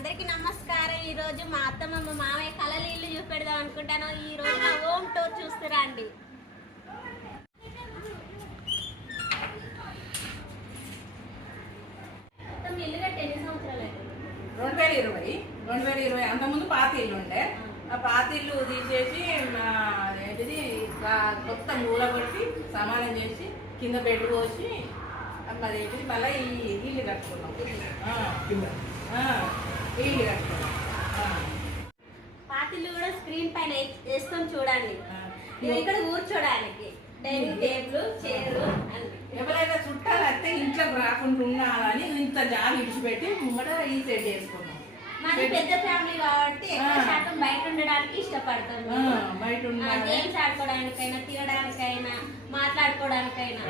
అందరికీ నమస్కారం. ఈ రోజు మా అత్తమ్మ మా మామయ్య కళలు ఇల్లు చూపెడదాం అనుకుంటాను. ఈ రోజు నా హోమ్ టూర్ చూస్తారా అండి. మొత్తం ఇల్లు కట్టి ఎన్ని సంవత్సరాలు అయితే? 2020 అంతకుముందు పాత ఇల్లు ఉండే. ఆ పాత ఇల్లు తీసేసి ఏంటిది కొత్త మూల కొట్టి సమానం చేసి కింద బెడ్ పోసి అదేంటిది మళ్ళీ ఈ ఇల్లు కట్టుకున్నాం. ఇల్లు కట్టుకున్నాం. పాతిల్లు కూడా స్క్రీన్ పైన వేసుకొని చూడండి. ఇక్కడ కూర్చోడానికి డైనింగ్ టేబుల్, చైర్. ఎవరైనా చుట్టాలు అయితే ఇంట్లోకి రాకుండా ఉండాలని ఇంత జాలి విడిచిపెట్టి ముంగట ఈ సెట్ చేసుకున్నాం. మాది పెద్ద ఫ్యామిలీ కాబట్టి ఎక్కువ శాతం బయట ఉండడానికి ఇష్టపడతాం. బయట గేమ్స్ ఆడుకోవడానికైనా, తినడానికైనా, మాట్లాడుకోవడానికైనా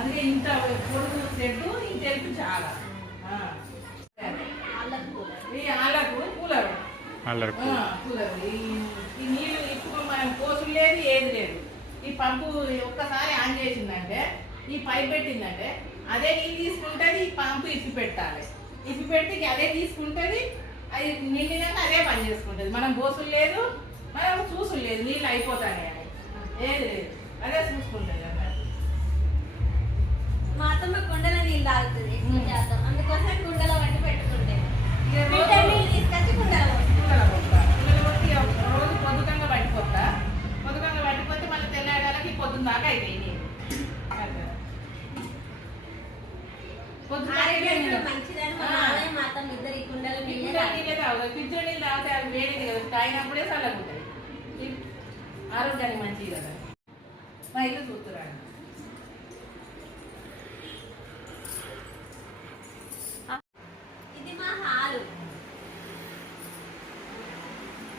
అందుకే ఇంత పొడుగు సెట్ ఇంటి చాలా. ఈ ఆళ్ళకు కూలర్ కూలర్ ఈ నీళ్ళు ఇప్పుడు మనం కోసులు లేదు, ఏది లేదు. ఈ పంపు ఒక్కసారి ఆన్ చేసిందంటే, ఈ పైప్ పెట్టిందంటే అదే నీళ్ళు తీసుకుంటుంది. ఈ పంపు ఇప్పి పెట్టాలి. ఇప్పి పెట్టి అదే తీసుకుంటుంది. అది నిండినాక అదే పని చేసుకుంటుంది. మనం బోసులు లేదు, మనం చూసులు లేదు. నీళ్ళు అయిపోతాయి అని ఏది లేదు, అదే చూసుకుంటుంది. మా అత్తమ్మ కుండలో నీళ్ళు తాగుతుంది అందుకోసం కుండలో పట్టి పెట్టుకుంటే నీళ్ళు తీసుకొచ్చి కుండలో రోజు పొద్దుకంగా పట్టిపోతా. పొద్దుకంగా పట్టిపోతే మళ్ళీ తెల్లారాలకి పొద్దున్న దాకా అయిపోయి నీళ్ళు. మంచిదని మా మామయ్య మా అత్తమ్మ ఇద్దరు ఈ కుండలో నీళ్ళే తాగుతారు. ఫ్రిడ్జ్ నీళ్ళు తాగితే అది వేడేది కదా, తాగినప్పుడే చల్లగుంటుంది. ఆరోగ్యానికి మంచిది కదా. మా ఇల్లు చూస్తురాడు. ఇది మా హాలు.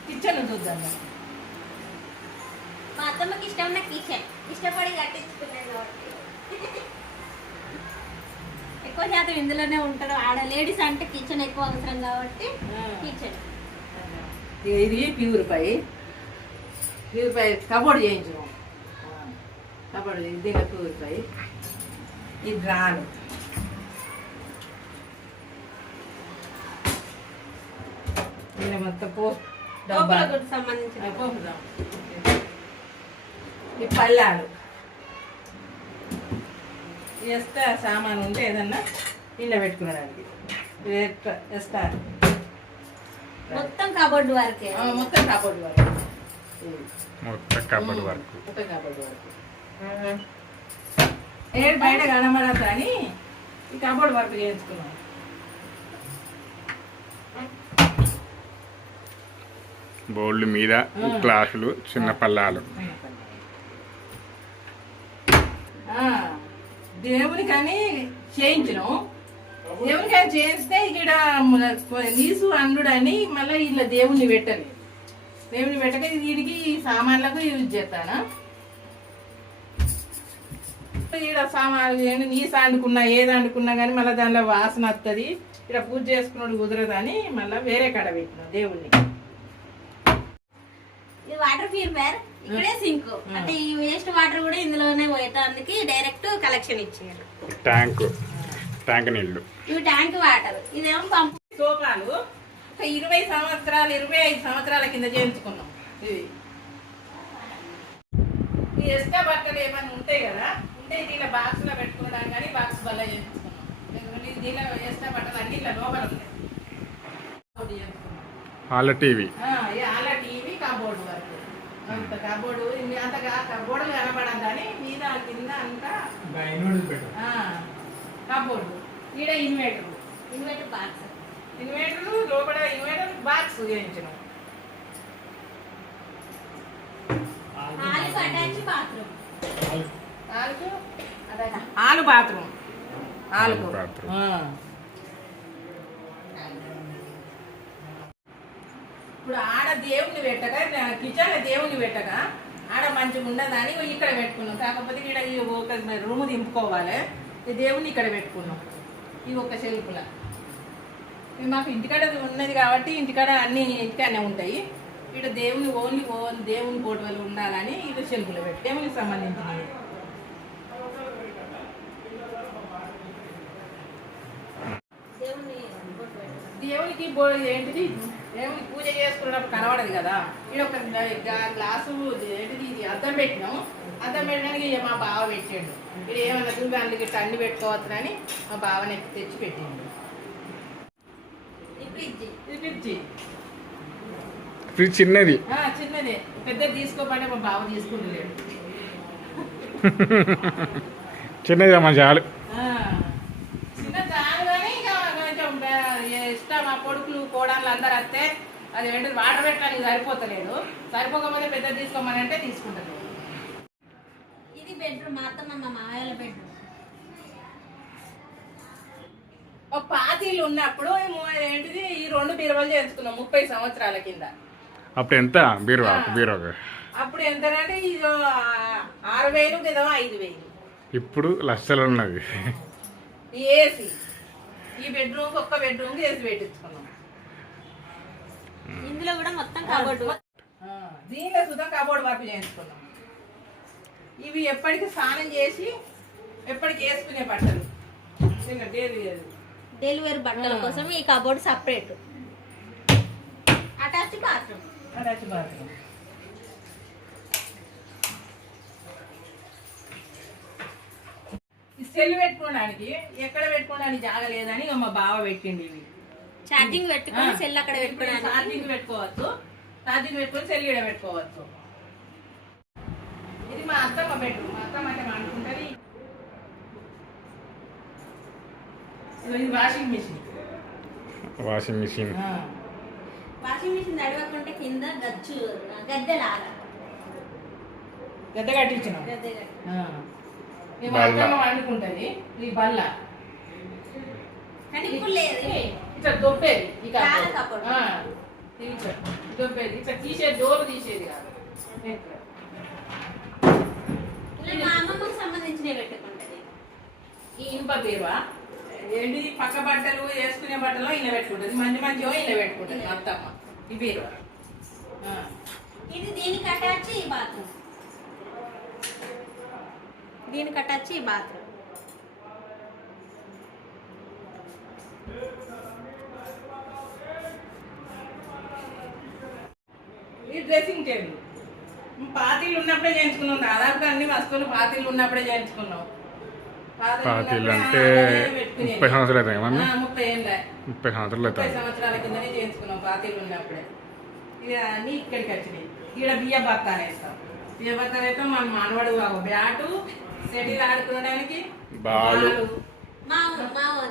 కిచెన్ చూద్దాం. మా అత్తమ్మకి ఇష్టం కిచెన్, ఇష్టపడి కట్టించుకున్నాను కాబట్టి ఎక్కువ శాతం ఇందులోనే ఉంటారు. ఆడ లేడీస్ అంటే కిచెన్ ఎక్కువ అవసరం కాబట్టి కిచెన్. ఇది ప్యూరిఫై కబోర్డ్ చేయించాము. కబోర్డ్ ఇది ప్యూరిఫై. ఈ డ్రాన్, దీని మొత్తం డబ్బాలకు సంబంధించిన ఈ పళ్ళాలు వేస్తే సామాను ఉంటే ఏదన్నా ఇంట్లో పెట్టుకునేదానికి వేస్తారు. మొత్తం కబోర్డ్ వరకే. మొత్తం కబోర్డ్ వరకు. ఏడు బయట కనబడతా అని ఈ కబోర్డ్ వర్క్ చేయించుకున్నాం. బౌళ్ళు మీద గ్లాసులు, చిన్న పల్లాలు. దేవునికని చేయించినాం. దేవునికని చేస్తే ఇక్కడ నీసు అండు అని మళ్ళీ ఇలా దేవుణ్ణి పెట్టని పెట్టక వీడికి సామాన్లకు యూజ్ చేస్తాను. ఈడ సామాన్లు నీసు అండుకున్నా ఏది అండుకున్నా కానీ మళ్ళీ దానిలో వాసన వస్తుంది. ఇక్కడ పూజ చేసుకున్నాడు కుదరదని మళ్ళీ వేరే కాడ పెట్టినాం దేవుణ్ణి. ఇది వాటర్ ప్యూరిఫైయర్, ఇక్కడే సింక్. అంటే ఈ వేస్ట్ వాటర్ కూడా ఇందులోనే పోయేది. అందుకే డైరెక్ట్ కలెక్షన్ ఇచ్చారు. ట్యాంక్ నీళ్లు, ఇవి ట్యాంక్ వాటర్. ఇదేమో పంపు. సోఫాలు 20 సంవత్సరాలు 25 సంవత్సరాల కింద చేయించుకున్నాం. ఈ ఎక్స్ట్రా బట్టలు ఏమైనా ఉంటాయి కదా, ఉంటే దీనిలో బాక్స్ లో పెట్టుకున్నాం కానీ బాక్స్ వల్ల చేయించుకున్నాం. దీనిలో ఎక్స్ట్రా బట్టలు అన్ని ఇట్లా లోపల ఉంటాయి. హాల్ టీవీ, కబోర్డు వరకు అంత కబోర్డు అంతగా కబోర్డులు కనపడద్దని మీద కింద అంతా కబోర్డు. ఈడ ఇన్వర్టర్ బాక్స్, ఇన్వర్టర్ లోపల ఇన్వర్టర్ బాక్స్ చేయించినాం. Hall bathroom. ఇప్పుడు ఆడ దేవుని పెట్టగా, కిచెన్ లో దేవుని పెట్టగా ఆడ మంచిగా ఉండదని ఇక్కడ పెట్టుకున్నాం. కాకపోతే ఇక్కడ ఒక రూమ్ దింపుకోవాలి. ఈ దేవుని ఇక్కడ పెట్టుకున్నాం. ఈ ఒక షెల్ఫ్లా మాకు ఇంటికాడ ఉన్నది కాబట్టి ఇంటికాడ అన్ని ఇంటికాడనే ఉంటాయి. ఇక్కడ దేవుని ఓన్లీ దేవుని ఫోటోలు ఉండాలని ఇది షెల్ఫ్లో పెట్టి దేవునికి సంబంధించినవి. దేవునికి ఏంటిది దేవునికి పూజ చేసుకున్నప్పుడు కనబడదు కదా. ఇది ఒక గ్లాసు ఏంటిది ఇది అద్దం పెట్టినాం. అద్దం పెట్టడానికి ఇక మా బావ పెట్టాడు. ఇది ఏమన్నా దుంగ అందుకే అన్ని పెట్టుకోవచ్చునని మా బావని తెచ్చి పెట్టిండు. ఇది ఫ్రిడ్జి. ఫ్రిడ్జ్ చిన్నది. చిన్నదే, పెద్దది తీసుకోమంటే మా బావ తీసుకుంటలేడు. చిన్నది అమ్మ చాలు. చిన్న చాలు కానీ ఇక కొంచెం ఇష్టం. మా కొడుకులు కోడళ్ళు అందరు వస్తే అది ఏంటి వాటర్ పెట్టడానికి సరిపోతలేదు. సరిపోకపోతే పెద్దది తీసుకోమని అంటే తీసుకుంటలేదు. ఇది బెడ్రూమ్, మా అత్తమ్మ మా మాయల బెడ్రూమ్. ఒక పాతీళ్ళు ఉన్నప్పుడు ఏంటిది ఈ 2 బీరువాలు చేసుకున్నాం 30 సంవత్సరాల కింద. అప్పుడు ఎంత బీరువా? అప్పుడు ఎంతనంటే ఇది 6,000 కదా 5,000. ఇప్పుడు లక్షలు ఉన్నది. ఈ ఏసీ ఈ బెడ్రూమ్ ఒక్క బెడ్రూమ్ ఏసీ పెట్టించుకున్నాం. ఇందులో కూడా మొత్తం కబోర్డు. దీనిలో సుధా కబోర్డ్ వర్క్ చేయించుకున్నాం. ఇవి ఎప్పటికీ స్నానం చేసి ఎప్పటికి వేసుకునే బట్టలు. డెలివరీ బట్టల కోసం ఈ కబోర్డ్ సపరేట్. Attach bathroom. ఈ సెల్ పెట్టుకోవడానికి ఎక్కడ పెట్టుకోవడానికి జాగా లేదని మా బావ పెట్టిండి. ఇవి ఛార్జింగ్ పెట్టుకొని సెల్ అక్కడ పెట్టుకోవడానికి. ఛార్జింగ్ పెట్టుకోవచ్చు, ఛార్జింగ్ పెట్టుకొని సెల్ కూడా పెట్టుకోవచ్చు. ఇది మా అత్తమ్మ బెడ్రూమ్. మా అత్తమ్మ అంటే అనుకుంటుంది. ఇది వాషింగ్ మిషన్. వాషింగ్ మిషన్ నడవకుంటే కింద గద్దెలాగా గద్ద కట్టించినాం. గద్దె మా అత్తమ్మ వండుకుంటది. ఈ బల్ల కానీ ఇప్పుడు లేదు. ఇట్లా దొబ్బేది. ఇక కబోర్డ్ దొబ్బేది ఇట్లా తీసేది, డోర్ తీసేది కాదు. మా అమ్మమ్మకు సంబంధించినవి పెట్టుకుంటది. ఈ ఇనుప బీరువా ఏంటి పక్క బట్టలు వేసుకునే బట్టలు ఇలా పెట్టుకుంటుంది. మంచిగా ఇలా పెట్టుకుంటుంది మా అత్తమ్మ. ఈ బీరువా ఇది దీనికి అటాచ్ ఈ బాత్రూమ్. దీనికి అటాచ్ ఈ బాత్రూమ్. ఈ డ్రెస్సింగ్ టేబుల్ పాతీళ్ళు ఉన్నప్పుడే చేయించుకున్నాం. దాదాపుగా అన్ని వస్తువులు పాతీళ్ళు ఉన్నప్పుడే చేయించుకున్నాం. పాతీళ్ళు అంటే 30 సంవత్సరాలు అవుతాయి ఏమన్నా? 30 సంవత్సరాలు అవుతాయి. 30 సంవత్సరాల కిందనే చేయించుకున్నాం పాతీళ్ళు ఉన్నప్పుడే. ఇక అన్ని ఇక్కడికి వచ్చినాయి. ఈడ బియ్య బత్తాలు వేస్తాం. బియ్య బత్తాలు వేస్తాం. మన మనవడు బ్యాటు, సెటిల్ ఆడుకోవడానికి బాలు, మా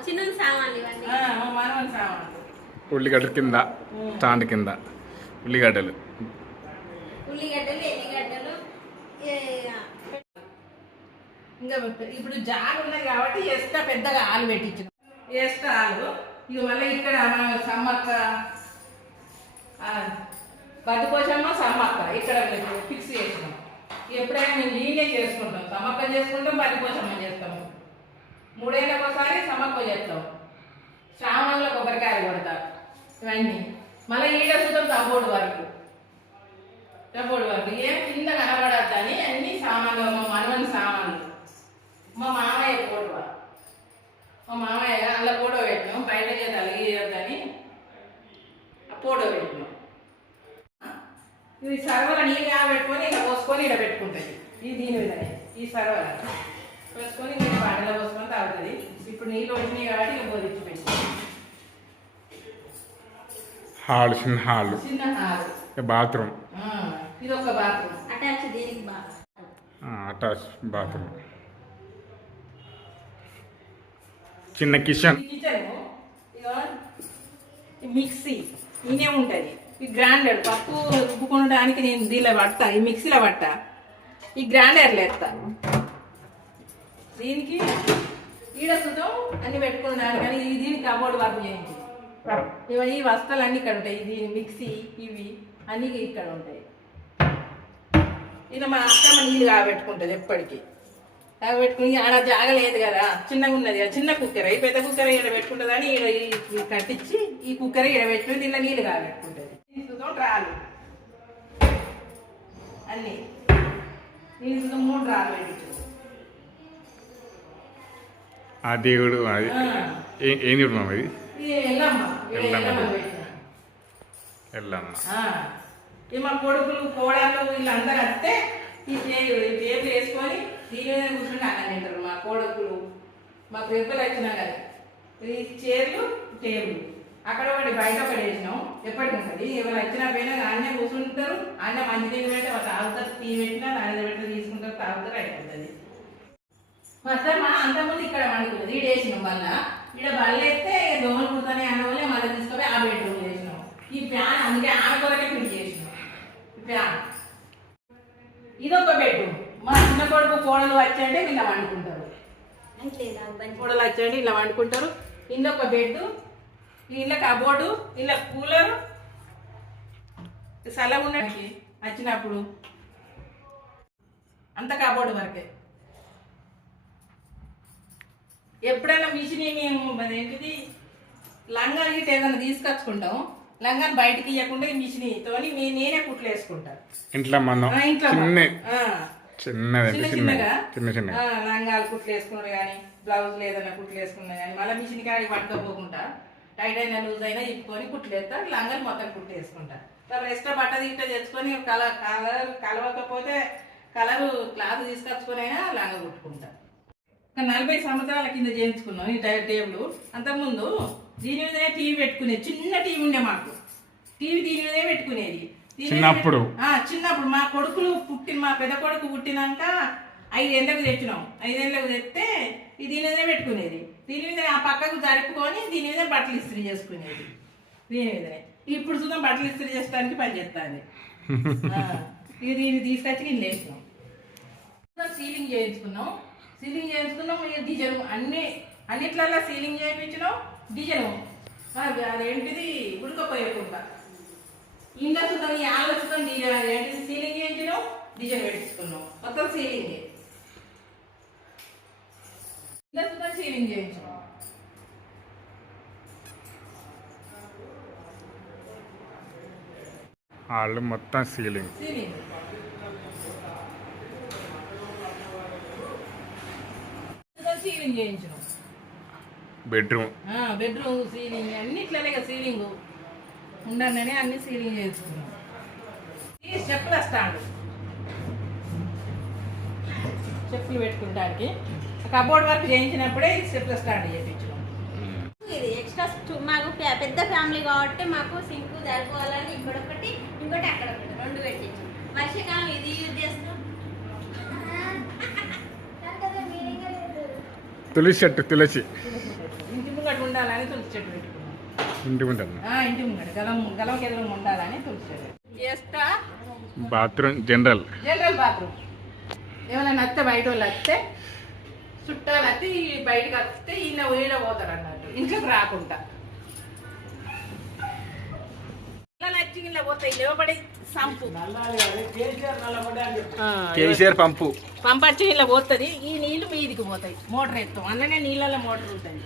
చిన్న సామాన్లు ఇవన్నీ. మా మనవని సామాన్లు. ఉల్లిగడ్డ కింద, స్టాండ్ కింద ఉల్లిగడ్డలు, ఎల్లిగడ్డలు. ఇంకా ఇప్పుడు జాలు ఉన్నది కాబట్టి ఎక్స్ట్రా పెద్దగా ఆలు పెట్టించిన. ఎక్స్ట్రా ఆలు ఇక మళ్ళీ ఇక్కడ మనం సమ్మక్క బతుకోసమ్మ సమ్మక్క ఇక్కడ ఫిక్స్ చేసినాం. ఎప్పుడైనా మేము ఈయనే చేసుకుంటాం. సమ్మక్క చేసుకుంటాం, బతుకోసమ్మ చేస్తాము. 3 ఏళ్ళకి ఒకసారి సమ్మక్క చేస్తాం. శ్రావణంలో కొబ్బరికాయ కొడతాం. ఇవన్నీ మళ్ళీ ఈడ చూద్దాం. కబోర్డ్ వరకు ఏం కింద కనబడద్దని అన్ని సామాన్లు. మా మనవని సామాన్లు. మా మామయ్య ఫోటో. మా మామయ్య అందులో ఫోటో పెట్టినాం. బయట చేత అలిగేయద్దని ఆ ఫోటో పెట్టినాం. ఇది సర్వల నీళ్ళగా పెట్టుకొని ఇలా పోసుకొని ఇలా పెట్టుకుంటుంది. ఇది దీని విధంగా ఈ సర్వల పోసుకొని నేను బాటలో పోసుకొని తాగుతుంది. ఇప్పుడు నీళ్ళు వచ్చినాయి కాబట్టి ఇక బోధించి పెట్టుకుంది. హాల్, చిన్న హాల్, బాత్రూమ్. ఇది ఒక బాత్రూమ్ అటాచ్. దీనికి అటాచ్ బాత్రూమ్. చిన్న కిచెన్. మిక్సీ ఇనే ఉంటుంది. ఈ గ్రైండర్ పప్పు రుబ్బుకోవడానికి నేను దీనిలో పడతా. ఈ మిక్సీలో పడతా. ఈ గ్రైండర్లో వేస్తా. దీనికి ఈడ సుతం అన్ని పెట్టుకున్నాను. కానీ దీనికి కబోర్డ్ వర్క్ చేయించి ఈ వస్తువులు అన్నీ ఇక్కడ ఉంటాయి. దీని మిక్సీ ఇవి అన్నీ ఇక్కడ ఉంటాయి. ఇది మా అత్తమ్మ నీళ్ళు కాబెట్టుకుంటుంది ఎప్పటికీ. కాబెట్టుకుని ఆడ జాగలేదు కదా, చిన్నగా ఉన్నది కదా, చిన్న కుక్కర్. ఈ పెద్ద కుక్కర్ ఇక్కడ పెట్టుకుంటుందని ఈడ కట్టించి ఈ కుక్కర్ ఇక్కడ పెట్టుకుని దీనిలో నీళ్ళు కాబెట్టుకుంటుంది. తీసుకుందాం రాళ్ళు అన్నీ తీసుకుందాం. 3 రాళ్ళు పెట్టించు. ఆ దేవుడు ఏం చూడు మామ? ఇది ఇది ఎల్లమ్మ. ఎల్లమ్మ ఈ మా కొడుకులు కోడళ్ళు వీళ్ళందరూ వస్తే ఈ టేబుల్ వేసుకొని దీని మీద కూర్చుంటే అన్నం తింటారు మా కొడుకులు మా పెద్దలు వచ్చినా కదా ఈ చైర్లు టేబుల్ అక్కడ ఒకటి బయట ఒకటి వేసినాం ఎప్పటికి ఉంటుంది ఎవరు వచ్చినా పోయినా అన్నే కూర్చుంటారు అన్న మంచి నీళ్ళు పెట్టి వాళ్ళు తాగుతారు టీ పెట్టినా దాని పెట్టి తీసుకుంటారు తాగుతారు అయిపోతుంది మొత్తమా అంతకుముందు ఇక్కడ వండుకున్నది ఈడ వేసినాం మళ్ళా ఇక్కడ బల్ల వేస్తే దోమలు కుడతానే అన్న వాళ్ళే మళ్ళీ తీసుకొని ఆ బెడ్రూమ్ వేసినాం ఈ ఫ్యాన్ అందుకే ఆమె కొరకే ఫిట్ చేసినాం ఈ ఫ్యాన్ ఇదొక బెడ్రూమ్ మా చిన్న కొడుకు కోడలు వచ్చంటే ఇలా వండుకుంటారు కోడలు వచ్చండి ఇలా వండుకుంటారు ఇందొక బెడ్ ఇంట్లో కబోర్డు ఇలా కూలరు స్థలం ఉండడానికి వచ్చినప్పుడు అంత కబోర్డు వరకే ఎప్పుడైనా మిషన్ మేము అదేంటిది లంగానికి ఏదైనా తీసుకొచ్చుకుంటాం లంగాన్ని బయటకి ఇవ్వకుండా ఈ మిషన్తో నేనే కుట్లు వేసుకుంటాను ఇంట్లో మనం చిన్నగా లంగాలు కుట్లు వేసుకున్నాడు కానీ బ్లౌజులు ఏదైనా కుట్లు వేసుకున్నా కానీ మళ్ళీ మిషన్ కాడికి పట్టుకోపోకుండా టైట్ అయినా లూజ్ అయినా ఇప్పుకొని కుట్లు వేస్తా లంగాలు మొత్తం కుట్లు వేసుకుంటా తర్వాత ఎక్స్ట్రా బట్ట తీట తెచ్చుకొని కలర్ కలవకపోతే కలరు క్లాత్ తీసుకొచ్చుకొని అయినా లంగా కుట్టుకుంటా 40 సంవత్సరాల కింద చేయించుకున్నాం ఈ టేబుల్ అంతకుముందు దీని మీదనే టీవీ పెట్టుకునేది చిన్న టీవీ ఉండే మాకు టీవీ దీని మీదే పెట్టుకునేది చిన్నప్పుడు మా కొడుకులు మా పెద్ద కొడుకు పుట్టినాక 5 ఏళ్ళకు తెచ్చినాం 5 ఏళ్ళకు తెస్తే దీని మీదనే పెట్టుకునేది దీని మీద ఆ పక్కకు జరుపుకొని దీని మీద బట్టలు ఇస్త్రీ చేసుకునేది దీని మీదనే ఇప్పుడు చూద్దాం బట్టలు ఇస్త్రీ చేసుకోవడానికి పని చేస్తాను దీన్ని తీసుకొచ్చి నేను వేసినాం సీలింగ్ చేయించుకున్నాం డిజైన్ అన్నిట్లల్లో సీలింగ్ చేయించినాం డిజైన్ అదేంటిది ఉడకపోయకుండా ఇంట్లో చూద్దాం ఈ ఆళ్ళ చూద్దాం ఏంటిది సీలింగ్ చేయించినాం డిజైన్ పెట్టించుకున్నాం మొత్తం సీలింగ్ ఇంట్లో చూద్దాం సీలింగ్ చేయించినాం వాళ్ళు మొత్తం సీలింగ్ సీలింగ్ చేయించినాం బెడ్రూమ్ సీలింగ్ అన్నిట్లనే సీలింగ్ ఉండగానే అన్ని సీలింగ్ చేసుకున్నాం ఈ స్టెప్ల స్టాండ్ స్టెప్లు పెట్టుకుంటానికి కబోర్డ్ వర్క్ చేయించినప్పుడే ఈ స్టెప్ల స్టాండ్ చేయించినాం ఇది ఎక్స్ట్రా మాకు పెద్ద ఫ్యామిలీ కాబట్టి మాకు సింకు జరుపుకోవాలని ఇంకోటి అక్కడ ఒకటి 2 పెట్టించాం వర్షకాలం ఇది యూజ్ చేస్తున్నాం తులసి చెట్టు ఇంటి ముంగట ఉండాలని తులసి చెట్టు పెట్టుకున్నాం ఇంటి ముందర ఇంటి ముంగట గలంకి ఎదురు ఉండాలని తులసి చెట్టు చేస్తా బాత్రూమ్ జనరల్ బాత్రూమ్ ఏమైనా నచ్చితే బయట వాళ్ళు వస్తే చుట్టాలు వస్తే బయటకు వస్తే ఈయన ఊళ్ళో పోతారు అన్నట్టు ఇంట్లోకి రాకుండా నచ్చి ఇలా పోతాయి లేవబడి సంపు కేసీఆర్ పంపు పంపచ్చి ఇలా పోతుంది ఈ నీళ్లు మీదికి పోతాయి మోటార్ ఎత్తాం అందులోనే నీళ్ళలో మోటార్ ఉంటుంది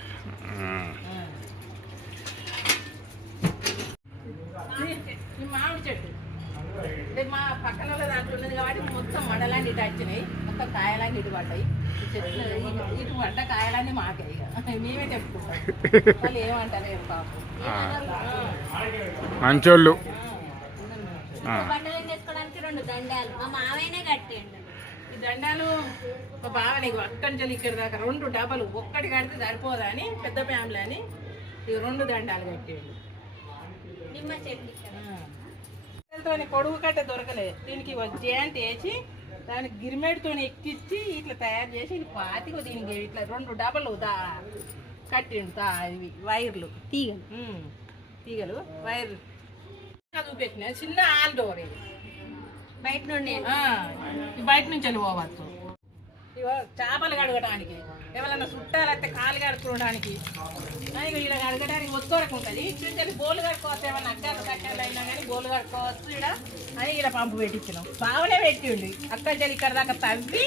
ఈ మామిడి చెట్టు మా పక్కన దాంట్లో ఉన్నది కాబట్టి మొత్తం మండలాన్ని ఇటు వచ్చినాయి మొత్తం కాయలాన్ని ఇటు పడ్డాయి చెట్లు ఇటు పడ్డ కాయలన్నీ మాకే ఇక మేమే చెప్పుకుంటాం వాళ్ళు ఏమంటారు పాపం మంచోళ్ళు బట్టలు చేసుకోవడానికి 2 దండాలు మా మావైనే కట్టేయండి ఈ దండాలు మా బావ నీకు అక్కడి నుంచి ఇక్కడ దాకా 2 డబ్బలు ఒక్కటి కడితే సరిపోదా అని పెద్ద ఫ్యామిలీ అని ఈ 2 దండాలు కట్టేయండి నిమ్మ చెట్టు పొడుగు కట్ట దొరకలేదు దీనికి జాయింట్ వేసి దానికి గిరిమేడుతో ఎక్కించి ఇట్లా తయారు చేసి ఇది పాతికి దీనికి ఇట్లా 2 డబ్బలు కట్టిండు ఇవి వైర్లు తీగలు వైర్ చూపెట్టిన చిన్న ఆల్ డోర్ ఇది బయట నుండి బయట నుంచి వెళ్ళిపోవచ్చు ఇవో చేపలు కడగడానికి ఎవరైనా చుట్టాలైతే కాలు కడుక్కోవడానికి ఇలా కడగడానికి ఒత్తురకు ఉంటుంది చిన్న బోలు కడుకోవచ్చు ఏమన్నా అక్కలు కట్టాలు అయినా కానీ బోలు కడుకోవచ్చు ఇక్కడ అని ఇక్కడ పంపు పెట్టించినాం బాగానే పెట్టిండి అక్కడ ఇక్కడ దాకా తవ్వి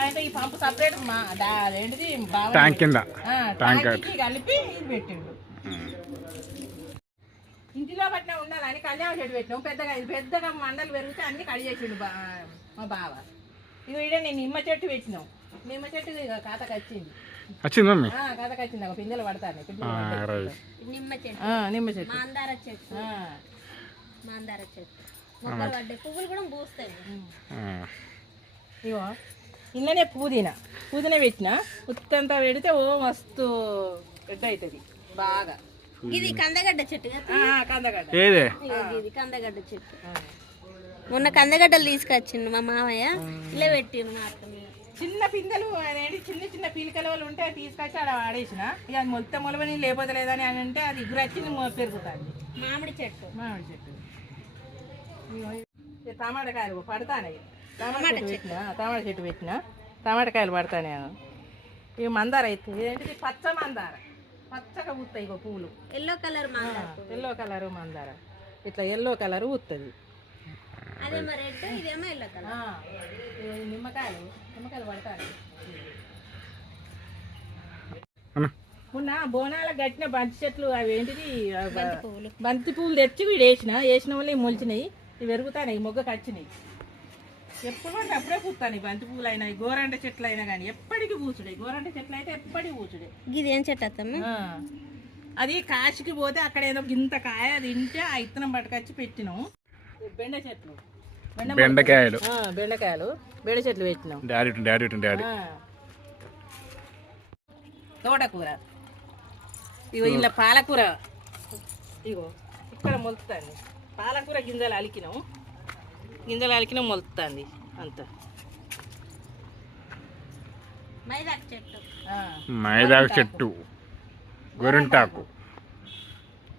అయితే ఈ పంపు సపరేట్ అదేంటిది కలిపి ఇది పెట్టిండు ఇంటిలో పట్టిన ఉండాలని కళ్యాణ చెట్టు పెట్టినాం పెద్దగా మండలు పెరిగితే అన్ని కడి చేసిండు మా బావ ఇక ఇక్కడ నేను నిమ్మ చెట్టు పెట్టినాం నిమ్మ చెట్టు ఇక కాతకు వచ్చింది. వచ్చింది మమ్మీ. కాతకు వచ్చింది, ఒక పిందెలు పడతాను. రైట్. నిమ్మ చెట్టు, నిమ్మ చెట్టు, మాందార చెట్టు, మాందార చెట్టు మొక్కలు పడ్డాయి, పువ్వులు కూడా పూస్తాయి. ఇగో ఇళ్ళనే పుదీనా పెట్టిన, ఉత్తంతా పెడితే ఓ మస్తు పెద్ద అవుతుంది బాగా. ఇది కందగడ్డ చెట్టు కదా, కందగడ్డ. ఏదే ఇది కందగడ్డ చెట్టు. మొన్న కందగడ్డలు తీసుకొచ్చిండు మా మామయ్య, ఇలా పెట్టిండు మా అత్త మీద. చిన్న పిందెలు అనేది చిన్న చిన్న పీలికల వాళ్ళు ఉంటే తీసుకొచ్చి ఆడ వాడేసిన. ఇక మొత్తం మొలవని లేకపోతే లేదని అని అంటే అది ఇగురు వచ్చి పెరుగుతుంది. మామిడి చెట్టు, మామిడి చెట్టు, టమాటకాయలు పడతానే. టమాటా చెట్టు పెట్టిన, టమాటకాయలు పడతానే. ఇవి మందార అవుతుంది. ఏంటిది పచ్చ మందార, పచ్చగా పూస్తాయి ఇగో పూలు. ఎల్లో కలర్ మాందార, ఎల్లో కలరు మందార, ఇట్లా ఎల్లో కలరు పూస్తుంది. అదేమో రెడ్, ఇదేమో ఎల్లో కలర్. నిమ్మకాయలు పడతాయి. మొన్న బోనాల గట్టిన బంతి చెట్లు అవి ఏంటిది బంతి పువ్వులు తెచ్చి వీడు వేసిన వాళ్ళు మొలిచినాయి. ఇవి పెరుగుతాయి, మొగ్గకు వచ్చినాయి. ఎప్పుడు అంటే అప్పుడే పూస్తాయి బంతి పువ్వులు అయినా, గోరంట చెట్లు అయినా కానీ ఎప్పటికీ పూచుడే. గోరంట చెట్లు అయితే ఎప్పటికీ పూచుడే. ఇది ఏం చెట్టు అత్తమ్మ? అది కాశీకి పోతే అక్కడ ఏదో గింత కాయ తింటే ఆ ఇత్తనం పట్టుకొచ్చి పెట్టినాం. బెండ చెట్లు, బెండకాయలు, బెండ చెట్లు పెట్టినాం. డాడీ తోటకూర, ఇగో ఇలా పాలకూర, ఇగో ఇక్కడ మొలుతుంది. పాలకూర గింజలు అలికినాం మొలుతుంది అంత. మైదాకు చెట్టు, గోరింటాకు.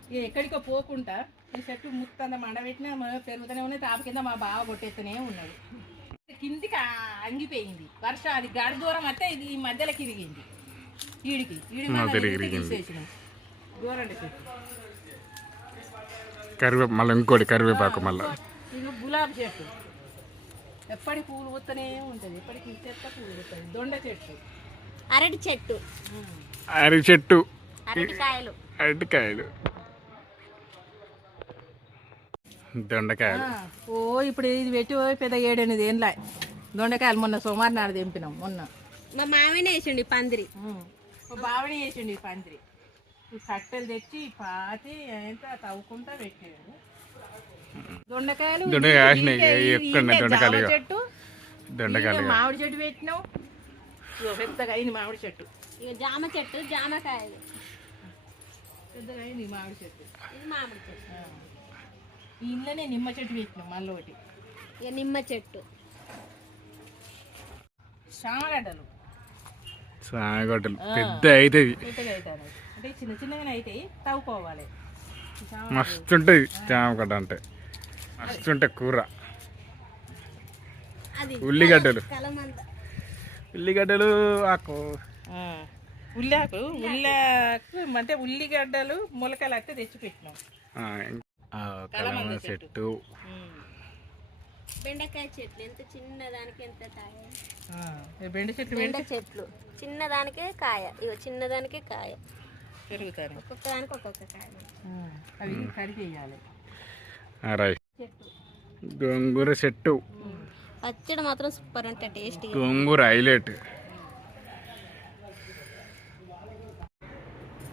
ఇక ఎక్కడికో పోకుండా ఈ చెట్టు ముత్తంత మండబెట్టినా పెరుగుతూనే ఉన్నాయి. తాప కింద మా బావ కొట్టేస్తూనే ఉన్నది. కిందికి అంగిపోయింది వర్షం. అది గడి దూరం అయితే ఇది ఈ మధ్యలో కిరిగింది. ఈడికి తీసేసినాం. గోరంట చెట్టు, మళ్ళీ ఇంకోటి కరివేపాకు. మళ్ళీ ఇది గులాబీ చెట్టు, ఎప్పటికి పూలు పూస్తూనే ఉంటుంది. ఎప్పటికి చెత్త పూలు పూస్తుంది. దొండ చెట్టు, అరటి చెట్టు, అరటికాయలు, దొండకాయలు. ఓ ఇప్పుడు ఇది పెట్టి పెద్ద 7-8 ఏళ్ళ దొండకాయలు. మొన్న సోమవారం నాడు తెంపినాం. మొన్న మా మామయ్య వేసిండు పందిరి, బావని వేసిండు పందిరి. ఈ కట్టెలు తెచ్చి పాతి ఎంత తవ్వుకుంటా పెట్టాడు. దొండకాయలు చెట్టు, మామిడి చెట్టు పెట్టినాం. పెద్దగా అయింది మామిడి చెట్టు. జామ చెట్టు, జామకాయలు పెద్దగా అయింది మామిడి చెట్టు. ఇది మామిడి చెట్టు. ఈ ఇంట్లోనే నిమ్మ చెట్టు పెట్టినాం మళ్ళీ ఒకటి. ఇక నిమ్మ చెట్టు, చామగడ్డలు పెద్ద అవుతుంది. అంటే చిన్న చిన్నగానే అవుతాయి, తవ్వుకోవాలి. మస్తు ఉంటుంది చామగడ్డ అంటే, మస్తు ఉంటాయి కూర. ఉల్లిగడ్డలు ఆకు, ఉల్లాకు అంటే ఉల్లిగడ్డలు మొలకలు అయితే తెచ్చి పెట్టినాం. చెట్టు, బెండకాయ చెట్లు ఎంత చిన్నదానికి ఎంత కాయ. బెండ చెట్లు చిన్నదానికే కాయ, ఇగో చిన్నదానికే కాయ పెరుగుతారు. ఒక్కొక్క దానికి ఒక్కొక్క కాయ. అవి కడిగేయాలి. గోంగూర చెట్టు, పచ్చడి మాత్రం సూపర్ అంటే టేస్ట్. గోంగూర హైలైట్.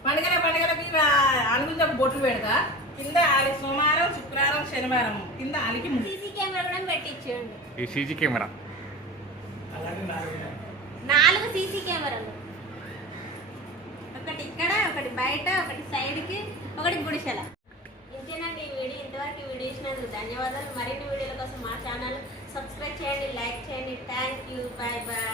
పండుగలకి అనుకుందాం బొట్లు పెడతా. కింద సోమవారం, శుక్రవారం, శనివారం కింద అలికి సీసీ కెమెరా కూడా పెట్టించండి. ఈ సీసీ కెమెరా 4 సీసీ కెమెరాలు, ఒకటి ఇక్కడ, ఒకటి బయట, ఒకటి సైడ్కి, ఒకటి గుడిసెల. ఇంకేనండి ఈ వీడియో. ఇంతవరకు వీడియో ఇచ్చినందుకు ధన్యవాదాలు. మరిన్ని వీడియోల కోసం మా ఛానల్ సబ్స్క్రైబ్ చేయండి, లైక్ చేయండి. Thank you, bye bye.